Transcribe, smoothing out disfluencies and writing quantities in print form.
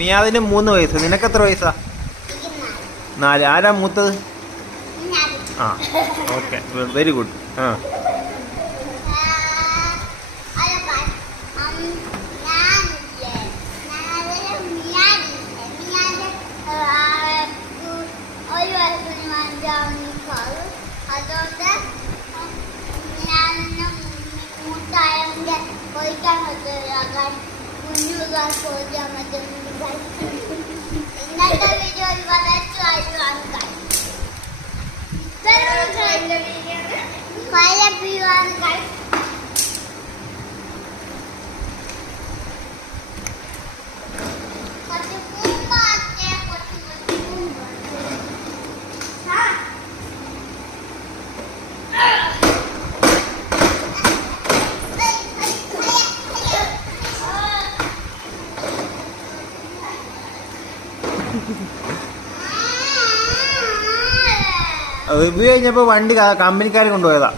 മിയാദിന് 3 വയസ്സ്. നിനക്ക് എത്ര വയസ്സാ? 4. ആരാ മൂത്തത്? ആ, ഓക്കെ, വെരി ഗുഡ്. ആ, അതുകൊണ്ട് മൂത്തായതിന്റെ പോയിക്കാൻ പറ്റും, കുഞ്ഞുകാർ പോയിക്കാൻ പറ്റും. ഇന്നത്തെ വീഡിയോ വളർച്ചയായിട്ടാണ് റിവ്യൂ കഴിഞ്ഞപ്പോ വണ്ടി കമ്പനിക്കാർ കൊണ്ടുപോയതാ.